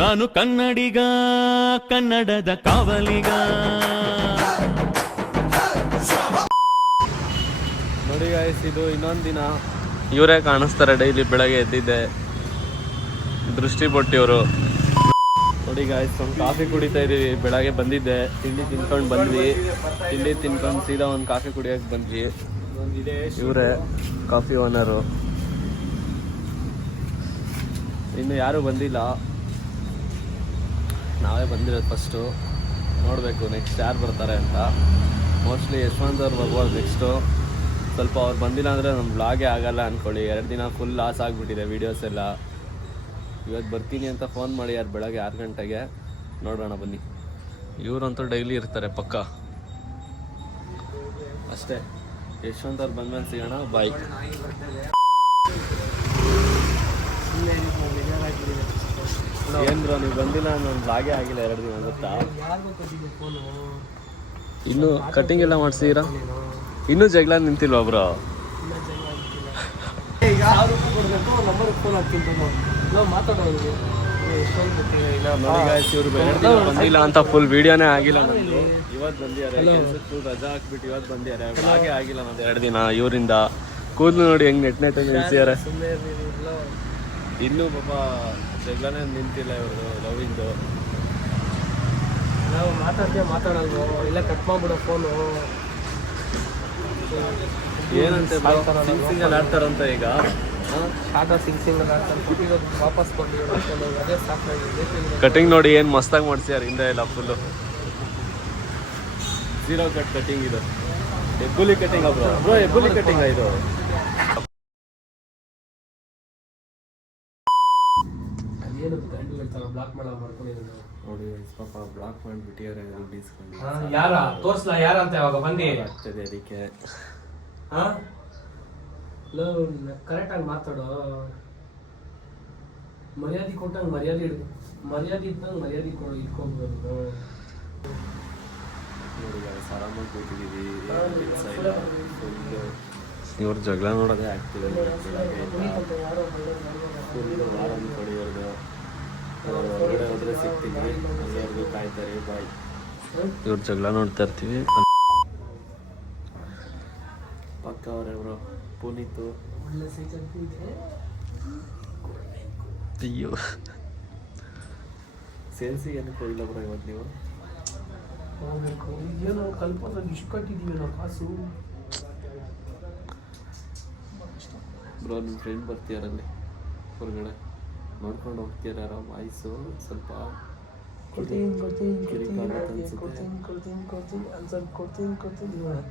ನಾನು ಕನ್ನಡಿಗ, ಕನ್ನಡದ ಕಾವಲಿಗ. ನೋಡಿ ಗಾಯ್ಸ್, ಇದು ಇನ್ನೊಂದು ದಿನ. ಇವರೇ ಕಾಣಿಸ್ತಾರೆ ಡೈಲಿ ಬೆಳಗ್ಗೆ ಎದ್ದಿದ್ದೆ, ದೃಷ್ಟಿ ಪೊಟ್ಟಿಯವರು. ನೋಡಿ ಗಾಯ್ಸ್, ಒಂದು ಕಾಫಿ ಕುಡಿತಾ ಇದೀವಿ. ಬೆಳಗ್ಗೆ ಬಂದಿದ್ದೆ, ತಿಂಡಿ ತಿನ್ಕೊಂಡು ಬಂದ್ವಿ. ತಿಂಡಿ ತಿನ್ಕೊಂಡು ಸೀದಾ ಒಂದು ಕಾಫಿ ಕುಡಿಯೋಕೆ ಬಂದ್ವಿ. ಇವರೇ ಕಾಫಿ ಓನರು. ಇನ್ನು ಯಾರೂ ಬಂದಿಲ್ಲ, ನಾವೇ ಬಂದಿರೋದು ಫಸ್ಟು. ನೋಡಬೇಕು ನೆಕ್ಸ್ಟ್ ಯಾರು ಬರ್ತಾರೆ ಅಂತ. ಮೋಸ್ಟ್ಲಿ ಯಶವಂತ್ ಅವ್ರು ಬರ್ಬೋದು ನೆಕ್ಸ್ಟು. ಸ್ವಲ್ಪ ಅವ್ರು ಬಂದಿಲ್ಲ ಅಂದರೆ ನಮ್ಮ ಬ್ಲಾಗೇ ಆಗಲ್ಲ ಅಂದ್ಕೊಳ್ಳಿ. 2 ದಿನ ಫುಲ್ ಲಾಸ್ ಆಗಿಬಿಟ್ಟಿದೆ ವೀಡಿಯೋಸ್ ಎಲ್ಲ. ಇವತ್ತು ಬರ್ತೀನಿ ಅಂತ ಫೋನ್ ಮಾಡಿ ಯಾರು ಬೆಳಗ್ಗೆ 6 ಗಂಟೆಗೆ. ನೋಡೋಣ ಬನ್ನಿ. ಇವರಂತೂ ಡೈಲಿ ಇರ್ತಾರೆ ಪಕ್ಕ. ಅಷ್ಟೇ, ಯಶವಂತ್ ಅವ್ರು ಬಂದ್ಮೇಲೆ ಸಿಗೋಣ. ಬಾಯ್. ಏನು ಬ್ರೋ, ನೀವು ಬಂದಿಲ್ಲ, ನನ್ನ ಬ್ಲಾಗೇ ಆಗಿಲ್ಲ 2 ದಿನ ಗೊತ್ತಾ. ಇನ್ನೂ ಕಟಿಂಗ್ ಎಲ್ಲ ಮಾಡಿಸಿದ್ದೀರಾ? ಇನ್ನೂ ಜಗಳ ನಿಂತಿಲ್ವಾ ಬ್ರೋ? ಬಂದಿಲ್ಲ ಅಂತ ಫುಲ್ ವಿಡಿಯೋನೇ ಆಗಿಲ್ಲ ನಂದು. ಇವತ್ತು ಬಂದಿದ್ದಾರೆ, ಫುಲ್ ರಜಾ ಹಾಕ್ಬಿಟ್ಟು ಇವತ್ತು ಬಂದಿದ್ದಾರೆ. ಬ್ಲಾಗೇ ಆಗಿಲ್ಲ ನಂದು 2 ದಿನ. ಇವರಿಂದ ಕೂದಲು ನೋಡಿ ಹೆಂಗ್ ನೆಟ್ನೆಟ್ ನಿಲ್ಸಿದ್ದಾರೆ. ಇನ್ನೂ ಪಾಪ ಜಗಳನೇ ನಿಂತಿಲ್ಲ ಇವ್ರದ್ದು ಲವಿಂದು. ನಾವು ಮಾತಾಡೋದು ಇಲ್ಲ, ಕಟ್ ಮಾಡ್ಬಿಡೋ ಫೋನು. ಏನಂತೆ ಸಿಂಗಲ್ಲಿ ಆಡ್ತಾರಂತ ಈಗ. ಶಾರ್ಟ ಸಿಂಗಲ್ಲಿ ಆಡ್ತಾರೆ. ವಾಪಸ್ ಕೊಟ್ಟು ಅದೇ ಸಾಕಾಗಿದೆ. ಕಟಿಂಗ್ ನೋಡಿ ಏನು ಮಸ್ತಾಗಿ ಮಾಡ್ಸಿದ್ದಾರೆ. ಹಿಂದೆ ಎಲ್ಲ ಫುಲ್ಲು 0 ಕಟ್ ಕಟಿಂಗ್. ಇದು ಹೆಬ್ಬುಲಿ ಕಟಿಂಗ್ ಬ್ರೋ, ಹೆಬ್ಬುಲಿ ಕಟಿಂಗ್ ಇದು. ನೋಡಿ ಪಾಪ ಬ್ಲಾಕ್ ಮಾಡಿಬಿಟ್ಟಿದ್ದಾರೆ. ಯಾರ ತೋರ್ಸ್ಲಾ ಯಾರ ಅಂತ ಯಾವಾಗ ಬನ್ನಿ ಆಗ್ತದೆ ಅದಕ್ಕೆ. ಕರೆಕ್ಟಾಗಿ ಮಾತಾಡೋ. ಮರ್ಯಾದೆ ಕೊಟ್ಟಂಗೆ ಮರ್ಯಾದೆ ಇದ್ದಂಗೆ ಮರ್ಯಾದೆ ಇಟ್ಕೊಬೋದು. ನೋಡಿ ಆರಾಮಾಗಿ ಕೂತಿದ್ದೀವಿ. ಇವ್ರ ಜಗಳ ನೋಡೋದೇ ಆಗ್ತಿದೆ. ಫುಲ್ ವಾರ ಹೊಡೆಯೋದು. ಹೊರಗಡೆ ಹೋದ್ರೆ ಸಿಗ್ತೀವಿ, ಅಲ್ಲಿವರೆಗೂ ಕಾಯ್ತಾರೆ. ಬಾಯ್. ಇವ್ರ ಜಗಳ ನೋಡ್ತಾ ಇರ್ತೀವಿ. ಪಕ್ಕ ಅವರೆಬ್ರು ಪುನೀತು. ಅಯ್ಯೋ, ಸೇಲ್ಸಿಗೆ ಏನಕ್ಕೆ ಹೋಗಿಲ್ಲ ಬ್ರೋ ಇವತ್ತು ನೀವು? ಹೋಗ್ಬೇಕು. ಏನೋ ಕಲ್ಪದಾಗ ಇಷ್ಟು ಕಟ್ಟಿದ್ದೀವಿ ನಾವು ಕಾಸು. ಬ್ರೋ, ನಿಮ್ಮ ಫ್ರೆಂಡ್ ಬರ್ತೀಯಾರಲ್ಲಿ ಹೊರಗಡೆ ನೋಡ್ಕೊಂಡು ಹೋಗ್ತೀಯಾರ? ವಾಯ್ಸು ಸ್ವಲ್ಪ ಕೊಡ್ತೀನಿ ಅನ್ಸಲ್. ಕೊಡ್ತೀನಿ 10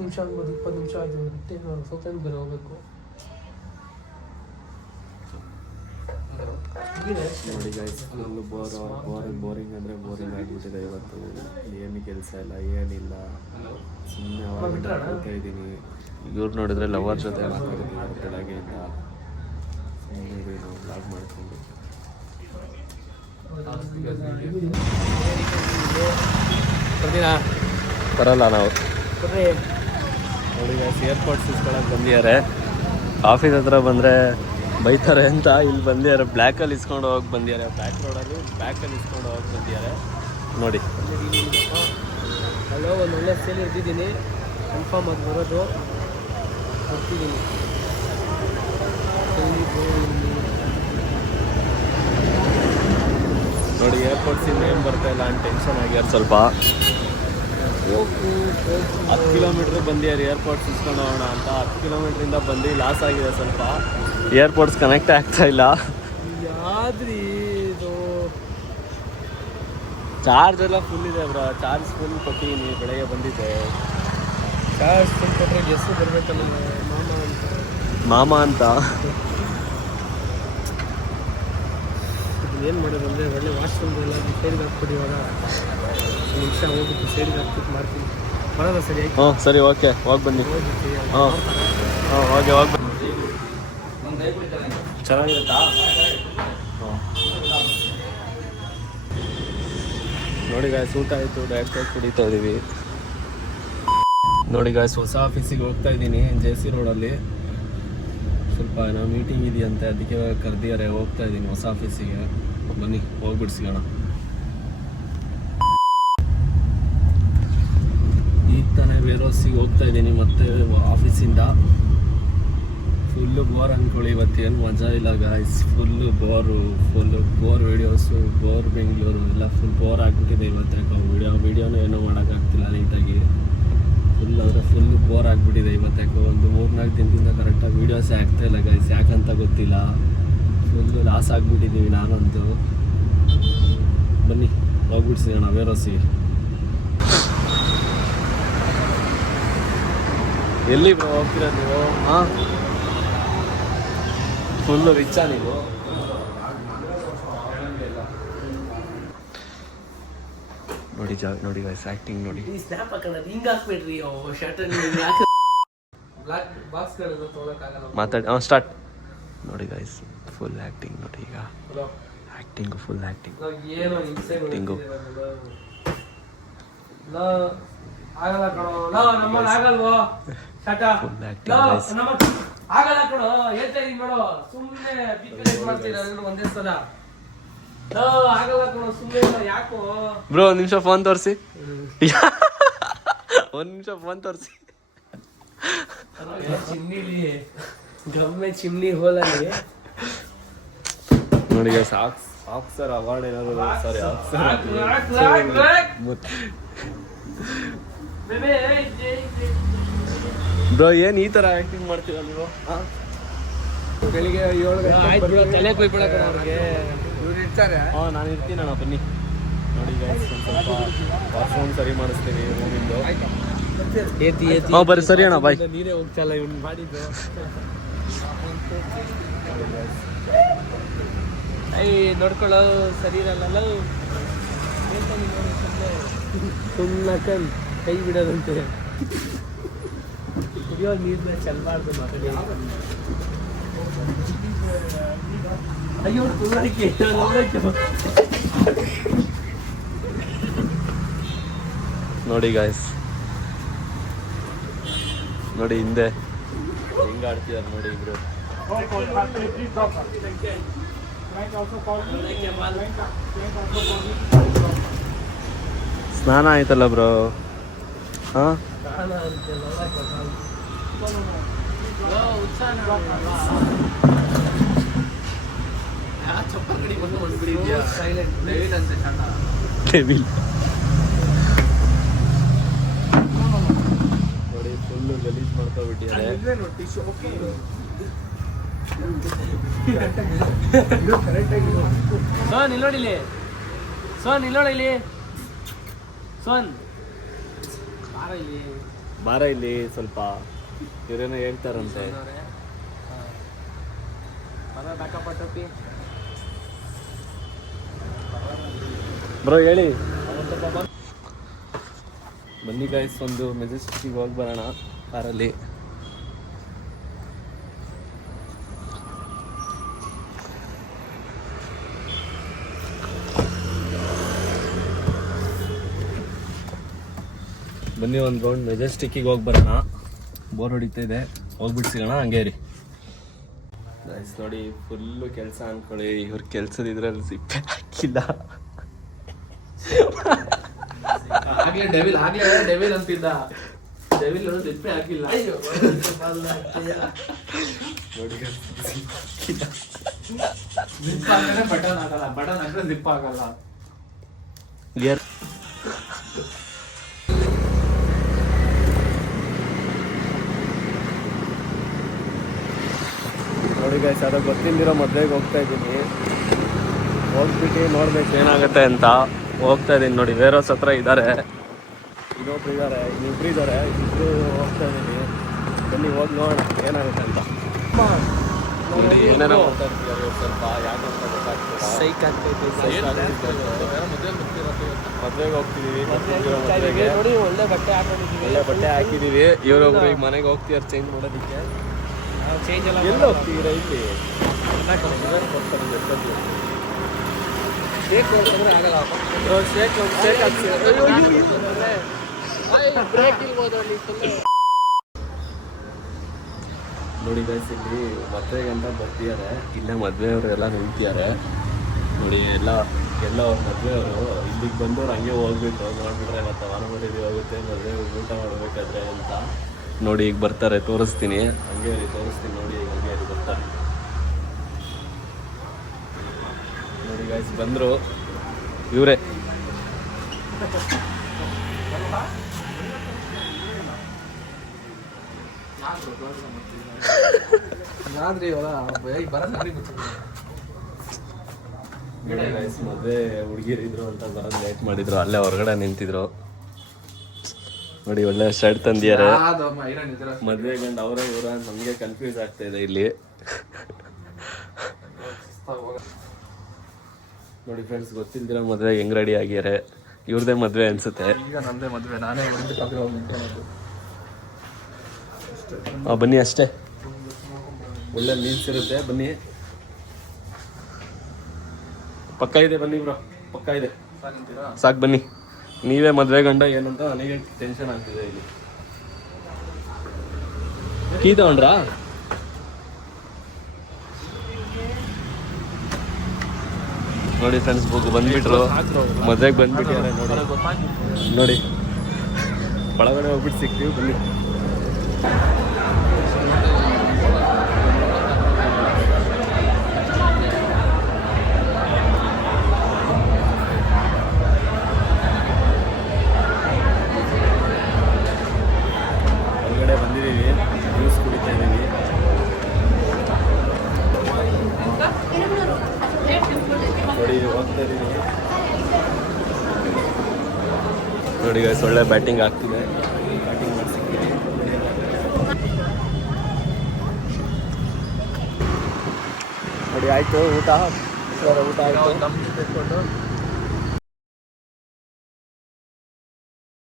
ನಿಮಿಷ ಆಗ್ಬೋದು, 20 ನಿಮಿಷ ಆಯ್ತು. ಬಿಟ್ಟೆ ನಾನು ಸೌತನ್ ಬೇರೆ ಹೋಗ್ಬೇಕು. ನೋಡಿ ಗೈಸ್, ಫುಲ್ ಬೋರಿಂಗ್ ಅಂದರೆ ಬೋರಿಂಗ್ ಆಗಿಬಿಟ್ಟಿದೆ ಇವತ್ತು. ಏನು ಕೆಲಸ ಇಲ್ಲ, ಏನಿಲ್ಲ, ಸುಮ್ಮನೆ ಹೋಗ್ತಾ ಇದ್ದೀನಿ. ಇವ್ರು ನೋಡಿದ್ರೆ ಲವರ್ ಜೊತೆ ಮಾತಾಡಿದ್ದೀನಿ ಬೆಳಗ್ಗೆಯಿಂದ. ಸುಮ್ಮನೆ ನಾವು ಬ್ಲಾಗ್ ಮಾಡಿಕೊಂಡು ಬರಲ್ಲ ನಾವು. ನೋಡಿ ಗೈಸ್, ಏರ್ಪೋರ್ಟ್ಸ್ ಇಸ್ಕೊಳಕ್ಕೆ ಬಂದಿದ್ದಾರೆ. ಆಫೀಸ್ ಹತ್ರ ಬಂದರೆ ಬೈತಾರೆ ಅಂತ ಇಲ್ಲಿ ಬಂದಿದ್ದಾರೆ. ಬ್ಲ್ಯಾಕಲ್ಲಿ ಇಸ್ಕೊಂಡು ಹೋಗಕ್ಕೆ ಬಂದಿದ್ದಾರೆ. ಬ್ಯಾಕ್ ರೋಡಲ್ಲಿ ಬ್ಯಾಕಲ್ಲಿ ಇಸ್ಕೊಂಡು ಹೋಗಕ್ಕೆ ಬಂದಿದ್ದಾರೆ. ನೋಡಿ, ಅಲ್ಲೋ ಒಂದು ಒಳ್ಳೆ ಸೇಲ್ ಇದ್ದಿದ್ದೀನಿ. ಕನ್ಫರ್ಮ್ ಅದು ಬರೋದು. ಬರ್ತಿದ್ದೀನಿ. ನೋಡಿ, ಏರ್ಪೋರ್ಟ್ಸಿಂದ ಏನು ಬರ್ತಾ ಇಲ್ಲ ಅಂತ ಟೆನ್ಷನ್ ಆಗ್ಯಾರ ಸ್ವಲ್ಪ. 10 ಕಿಲೋಮೀಟ್ರ್ ಬಂದಿದ್ದಾರೆ ಏರ್ಪೋರ್ಟ್ಸ್ ಇಸ್ಕೊಂಡು ಹೋಗೋಣ ಅಂತ. 10 ಕಿಲೋಮೀಟ್ರಿಂದ ಬಂದು ಲಾಸ್ ಆಗಿದೆ ಸ್ವಲ್ಪ. ಏರ್ಪೋರ್ಟ್ಸ್ ಕನೆಕ್ಟ್ ಆಗ್ತಾ ಇಲ್ಲ. ಯಾದ್ರಿ ಇದು ಚಾರ್ಜ್ ಎಲ್ಲ ಫುಲ್ ಇದೆ ಬ್ರೋ. ಚಾರ್ಜ್ ಫುಲ್ ಕೊಟ್ಟಿದ್ದೀನಿ, ಬೆಳಗ್ಗೆ ಬಂದಿದ್ದೆ. ಚಾರ್ಜ್ ಫುಲ್ ಕೊಟ್ಟರೆ ಹೆಸರು ಬರಬೇಕಲ್ಲ, ಮಾಮ ಅಂತ. ಏನು ಮಾಡೋದು ಅಂದರೆ ಒಳ್ಳೆ ವಾಶ್ರೂಮ್ ಎಲ್ಲ ಸೈಡ್ಗೆ ಹಾಕ್ಬಿಟ್ಟು ಇವಾಗ ನಿಮಿಷ ಹೋಗ್ಬಿಟ್ಟು ಸೈಡ್ಗೆ ಹಾಕ್ಬಿಟ್ಟು ಮಾಡ್ತೀನಿ. ಬರೋದ ಸರಿ? ಹ್ಞೂ ಸರಿ, ಓಕೆ, ಹೋಗಿ ಬನ್ನಿ. ಹಾಂ ಓಕೆ, ಹೋಗಿ ಬನ್ನಿ. ಚೆನ್ನಾಗಿರುತ್ತಾ? ನೋಡಿ ಗಾಯ್ಸ್, ಊಟ ಆಯಿತು, ಡೈರೆಕ್ಟಾಗಿ ಕುಡಿತಾ ಇದ್ದೀವಿ. ನೋಡಿ ಗಾಯ್ಸ್, ಹೊಸ ಆಫೀಸಿಗೆ ಹೋಗ್ತಾ ಇದ್ದೀನಿ, JC ರೋಡಲ್ಲಿ. ಸ್ವಲ್ಪ ಏನೋ ಮೀಟಿಂಗ್ ಇದೆಯಂತೆ, ಅದಕ್ಕೆ ಕರೆದಿದ್ದಾರೆ, ಹೋಗ್ತಾ ಇದ್ದೀನಿ ಹೊಸ ಆಫೀಸಿಗೆ. ಬನ್ನಿ ಹೋಗ್ಬಿಟ್ಟು ಸಿಗೋಣ. ಈಗ ತಾನೇ ವೇರೋಸಿಗೆ ಹೋಗ್ತಾ ಇದ್ದೀನಿ ಮತ್ತೆ ಆಫೀಸಿಂದ. ಫುಲ್ಲು ಬೋರ್ ಅಂದ್ಕೊಳ್ಳಿ, ಇವತ್ತೇನು ಮಜಾ ಇಲ್ಲ guys. Full bore videos, bore Bengaluru ಎಲ್ಲ ಫುಲ್ ಬೋರ್ ಆಗಿಬಿಟ್ಟಿದೆ ಇವತ್ತಾಕೋ. ವೀಡಿಯೋನೂ ಏನೋ ಮಾಡೋಕ್ಕಾಗ್ತಿಲ್ಲ ನೀಟಾಗಿ. ಫುಲ್ಲು ಬೋರ್ ಆಗಿಬಿಟ್ಟಿದೆ ಇವತ್ತಾಕೋ. ಒಂದು 3-4 ದಿನದಿಂದ ಕರೆಕ್ಟಾಗಿ ವೀಡಿಯೋಸೇ ಆಗ್ತಾಯಿಲ್ಲ ಗೈಸ್, ಯಾಕಂತ ಗೊತ್ತಿಲ್ಲ. ಫುಲ್ಲು ಲಾಸ್ ಆಗಿಬಿಟ್ಟಿದ್ದೀವಿ ನಾನಂತೂ. ಬನ್ನಿ ಹೋಗ್ಬಿಟ್ಟು ಸಿಗೋಣ ವೇರೋಸಿಗೆ. ಎಲ್ಲಿ ಬ್ರೋ ಹೋಗ್ತೀರಾ ನೀವು? ಹಾಂ, ಫುಲ್ಲು ರಿಚ್ಚಾ ನೀವು? ನೋಡಿ ಗೈಸ್ ಆ್ಯಕ್ಟಿಂಗ್ ನೋಡಿ. ಸ್ನ್ಯಾಪ್ ಹಾಕೋಣ ಹಿಂಗೆ ಹಾಕ್ಬೇಡ್ರಿ ಶರ್ಟ್ ಬ್ಲಾಕ್ ಬಾಕ್ಸ್ಗಳೆಲ್ಲ ತೊಗೊಳಕ್ಕಾಗಲ್ಲ. ಮಾತಾಡಿ ಸ್ಟಾರ್ಟ್. ನೋಡಿ ಗೈಸ್ ಫುಲ್ ಆ್ಯಕ್ಟಿಂಗ್ ನೋಡಿ. ಈಗ ಆ್ಯಕ್ಟಿಂಗು ಫುಲ್ ಆ್ಯಕ್ಟಿಂಗ್. ಏನೋ ಹಿಂಸೆ ಆ್ಯಕ್ಟಿಂಗು ಆಗಲ್ಲ ಕಣೋ. ನಮ್ಮಲ್ಲಿ ಆಗಲ್ವೋ ಶಟ? Full acting guys. ಆಗಲ್ಲ ಕಣೋ, ಹೇಳ್ತಾ ಇದೀನಿ ನೋಡು. ಸುಮ್ಮನೆ ಪಿಕ್ ಮಾಡ್ತೀರಾ ಒಂದೇ ಸಲ. ಆಗಲ್ಲ ಕಣೋ, ಸುಮ್ಮನೆ ಯಾಕೋ. ಬ್ರೋ ಒಂದು ನಿಮಿಷ ಫೋನ್ ತೋರಿಸಿ. ಒಂದು ನಿಮಿಷ ಫೋನ್ ತೋರಿಸಿ. ಚಿಮ್ನಿಲಿ ಗಮ್ಮೆ ಚಿಮ್ನಿ ಹೋಲಲ್ಲಿ ನೋಡಿ ಗೈಸ್ ಆಫ್ಸರ್ ಅವಾರ್ಡ್ ಏನಾದ್ರು. ಸಾರಿ ಬ್ರೋ ಏನು ಈ ಥರ ಆ್ಯಕ್ಟಿಂಗ್ ಮಾಡ್ತೀರಾ ನೀವು? ಬೆಳಿಗ್ಗೆ 7 ಗಂಟೆ ತಲೆ ಕೊಯ್ಬಿಡಕ ಅವ್ರಿಗೆ. ಇವ್ರು ಇರ್ತಾರೆ. ನಾನು ಇರ್ತೀನಣ್ಣ, ಬನ್ನಿ. ನೋಡಿ ಗೈಸ್ ಸ್ವಲ್ಪ ವಾಶ್ರೂಮ್ ಸರಿ ಮಾಡಿಸ್ತೀನಿ ರೂಮಿಂದು. ಹಾಂ ಬರ್ರಿ, ಸರಿ ಅಣ್ಣ, ಬಾಯ್. ನೀರೇ ಹೋಗ್ತಲ್ಲ ಇವ್ನು ಮಾಡಿದ್ದು. ನೋಡ್ಕೊಳ್ಳೋ ಸರಿ ಇರಲ್ಲ. ಸುಮ್ಮನೆ ಕೈ ಬಿಡೋದಂತೆ. ಕುಡಿಯೋ ನೀರನ್ನ ಚೆಲ್ಬಾರ್ದು ಮಾತಾಡಿ. ಅಯ್ಯೋ ಕುಡಿಯೋದಕ್ಕೆ ನೋಡಿ ಗಾಯ್ಸ್, ನೋಡಿ ಹಿಂದೆ ಹೆಂಗ ಆಡ್ತಿದಾರೆ ನೋಡಿ ಇಬ್ರು. ಸ್ನಾನ ಆಯ್ತಲ್ಲ ಬ್ರೋ? ಹಾಂ ಡೆವಿಲ್ ನೋಡಿ ಫುಲ್ಲು ಗಲೀಜ್ ಮಾಡ್ಕೊಬಿಟ್ಟಿದ್ದಾರೆ. ಸೋನ್ ಇಲ್ಲಿ ನೋಡಿಲಿ, ಸೋನ್ ಇಲ್ಲಿ ನೋಡಿಲಿ, ಸೋನ್ ಬಾರ ಇಲ್ಲಿ ಸ್ವಲ್ಪ. ಇವರೇನೋ ಹೇಳ್ತಾರಂತೆ. ಬ್ರೋ ಹೇಳಿ. ಬನ್ನಿ ಗೈಸ್, ಒಂದು ಮೆಜೆಸ್ಟಿಕ್ಗೆ ಹೋಗಿ ಬರೋಣ ಕಾರಲ್ಲಿ. ಬನ್ನಿ ಒಂದು ರೌಂಡ್ ಮೆಜೆಸ್ಟಿಕ್ಕಿಗೆ ಹೋಗಿ ಬರೋಣ. ಬೋರ್ ಹೊಡಿತಾ ಇದೆ, ಹೋಗ್ಬಿಟ್ಟು ಸಿಗೋಣ. ಹಂಗೆ ರೀ ಗೈಸ್. ನೋಡಿ ಫುಲ್ಲು ಕೆಲಸ ಅನ್ಕೊಳ್ಳಿ. ಇವ್ರ ಕೆಲಸದ ಇದ್ರಲ್ಲಿ ಸಿಪ್ಪೆ ಹಾಕಿಲ್ಲ. ಆಗ್ಲೇ ಡೆವಿಲ್ ಅಂತಿದ್ದ. ಡೆವಿಲ್ ಸಿಪ್ಪೆ ಹಾಕಿಲ್ಲ. ನೋಡಿ ಬಟನ್ ಆಗಲ್ಲ, ಬಟನ್ ಹಾಕಿದ್ರೆ ಜಿಪ್ ಆಗಲ್ಲ. ನೋಡಿ ಗೈಸ್, ಅದು ಗೊತ್ತಿಲ್ದಿರೋ ಮದುವೆಗೆ ಹೋಗ್ತಾ ಇದ್ದೀನಿ. ಹೋಗ್ಬಿಟ್ಟು ನೋಡ್ಬೇಕು ಏನಾಗುತ್ತೆ ಅಂತ ಹೋಗ್ತಾ ಇದ್ದೀನಿ. ನೋಡಿ ವೇರೋಸ್ ಹತ್ರ ಇದ್ದಾರೆ, ಇನ್ನೊಬ್ರು ಇದ್ದಾರೆ, ಇನ್ನಿಬ್ರು ಇದ್ದಾರೆ. ಇಬ್ಬರು ಹೋಗ್ತಾ ಇದ್ದೀನಿ. ಬನ್ನಿ ಹೋಗಿ ನೋಡೋಣ ಏನಾಗುತ್ತೆ ಅಂತ. ನೋಡಿ ಏನೇನೋ ಮಾತಾಡ್ತಿದ್ದಾರೆ ಸ್ವಲ್ಪ, ಯಾಕಂತ ಗೊತ್ತಾಗ್ತಿಲ್ಲ. ಸೈಕ್ ಆಗ್ತೈತೆ. ಮದುವೆಗೆ ಹೋಗ್ತಿದ್ದೀವಿ. ನೋಡಿ ಒಳ್ಳೆ ಬಟ್ಟೆ ಹಾಕೊಂಡಿದ್ದೀವಿ, ಒಳ್ಳೆ ಬಟ್ಟೆ ಹಾಕಿದ್ದೀವಿ. ಇವರೊಬ್ರು ಈಗ ಮನೆಗೆ ಹೋಗ್ತಿದ್ದಾರೆ ಚೇಂಜ್ ಮಾಡೋದಕ್ಕೆ. ಚೇಂಜ್ ಎಲ್ಲ ಎಲ್ಲ ಹೋಗ್ತಿದ್ದೀರಾ? ಇಲ್ಲಿ ಶೇಕ್ ಹೋಗ್ತಂದ್ರೆ ಆಗಲ್ಲ. ನೋಡಿ ಗೈಸ್ ಇಲ್ಲಿ ಮದುವೆಗೆ ಅಂತ ಬರ್ತಿದ್ದಾರೆ, ಇಲ್ಲೇ ಮದುವೆಯವರೆಲ್ಲ ನಿಂತಿದ್ದಾರೆ ನೋಡಿ. ಎಲ್ಲ ಅವ್ರ ಮದುವೆಯವರು ಇಲ್ಲಿಗೆ ಬಂದವ್ರು ಹಂಗೆ ಹೋಗ್ಬಿಟ್ಟು ನೋಡ್ಬಿಟ್ರೆ ಮತ್ತೆ ಮನೆಮದುವೆ ಹೋಗುತ್ತೆ, ಮದುವೆ ಊಟ ಮಾಡಬೇಕಾದ್ರೆ ಅಂತ ನೋಡಿ. ಈಗ ಬರ್ತಾರೆ, ತೋರಿಸ್ತೀನಿ, ಹಂಗೆ ತೋರಿಸ್ತೀನಿ ನೋಡಿ. ಈಗ ಹಂಗೆ ಬರ್ತಾರೆ ನೋಡಿ ಗೈಸ್, ಬಂದರು ಇವರೇ. ಮದುವೆ ಹುಡುಗಿರಿದ್ರು ಅಂತ ಬರೋದು ಲೇಟ್ ಮಾಡಿದ್ರು, ಅಲ್ಲೇ ಹೊರಗಡೆ ನಿಂತಿದ್ರು ನೋಡಿ. ಒಳ್ಳೆ ಶರ್ಟ್ ತಂದಿದ್ದಾರೆ, ಮದುವೆ ಗಂಡ ಅವರೇ ಇವರ, ನಮಗೆ ಕನ್ಫ್ಯೂಸ್ ಆಗ್ತಾ ಇದೆ ಇಲ್ಲಿ ನೋಡಿ ಫ್ರೆಂಡ್ಸ್. ಗೊತ್ತಿಲ್ದಿರೋ ಮದುವೆ ಹೆಂಗ್ ರೆಡಿ ಆಗ್ಯಾರೆ, ಇವ್ರದೇ ಮದುವೆ ಅನ್ಸುತ್ತೆ. ಈಗ ನಮ್ದೇ ಮದುವೆ, ನಾನೇ ಬನ್ನಿ ಅಷ್ಟೇ, ಒಳ್ಳೆ ಮೀನ್ಸ್ ಇರುತ್ತೆ. ಬನ್ನಿ, ಪಕ್ಕ ಇದೆ, ಬನ್ನಿ ಬ್ರೋ, ಪಕ್ಕ ಇದೆ, ಸಾಕು ಬನ್ನಿ. ನೀವೇ ಮದುವೆ ಗಂಡ ಏನಂತ ನನಗೆ ಟೆನ್ಷನ್ ಆಗ್ತಿದೆ ಇಲ್ಲಿ. ಕೀ ತಗೊಂಡ್ರಾ? ನೋಡಿ ಫ್ರೆಂಡ್ಸ್, ಬಂದ್ಬಿಟ್ರು, ಮದುವೆಗೆ ಬಂದ್ಬಿಟ್ಟಿದ್ದಾರೆ ನೋಡಿ. ಒಳಗಡೆ ಹೋಗ್ಬಿಟ್ಟು ಸಿಗ್ತೀವಿ, ಬನ್ನಿ. ಹೊರಗಡೆ ಬಂದಿದ್ದೀವಿ, ಜ್ಯೂಸ್ ಕುಡಿತಾ ಇದ್ದೀವಿ ನೋಡಿ. ಹೋಗ್ತಾ ಇದ್ದೀವಿ ನೋಡಿ ಗೈಸ್, ಒಳ್ಳೆ ಬ್ಯಾಟಿಂಗ್ ಆಗ್ತಿದೆ, ಬ್ಯಾಟಿಂಗ್ ಮಾಡಿ ಸಿಗ್ತೀವಿ ನೋಡಿ. ಆಯಿತು ಊಟ, ಊಟ ಆಯಿತು.